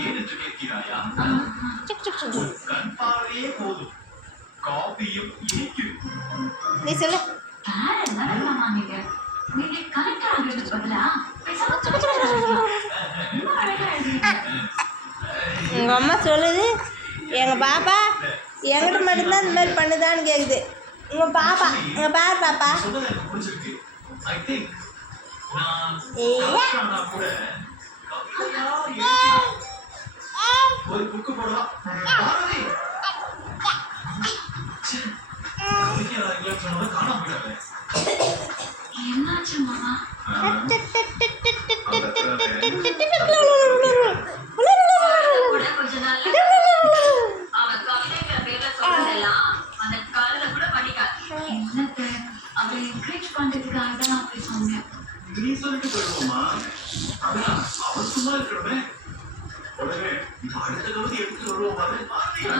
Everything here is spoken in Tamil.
ஏனென்று கேட்கிறாயா? உன் கண் பார்வையே போதும், காபியும் இனிக்கும். நீ சொல்லு. உங்கள் அம்மா சொல்லுது, எங்கள் பாப்பா எங்கிட்ட மட்டும்தான் இந்த மாதிரி பண்ணுதான்னு கேட்குது. உங்கள் பாப்பா இங்கே பாரு பாப்பா. சொன்னது எனக்கு பிடிச்சிருக்கு. I think நான் ஏய்யா. கலெக்டரானா கூட கவிதையா எழுதி ஒரு புக்கு போடலாம். பாரதி, ச்சே, கவிதையா இல்லைன்னு சொன்னதை காணாம போயிட்டாங்க. என்னாச்சு மாமா? கூட கொஞ்ச நாள்ல அவ கவிதைங்கிற பேர்ல சொல்றதெல்லாம் அந்த காலையில கூட படிக்காது. என்னத்த அவளை என்கரேஜ் பண்றதுக்காக தான் நான் போய் சொன்னேன். நீ சொல்லிட்டு போயிடுவோமா? அதான் அவர் சும்மா இருக்கணுமே. உடனே இந்த அடுத்த கவிதை எடுத்து வருவோம் பாரு. பாரதியா?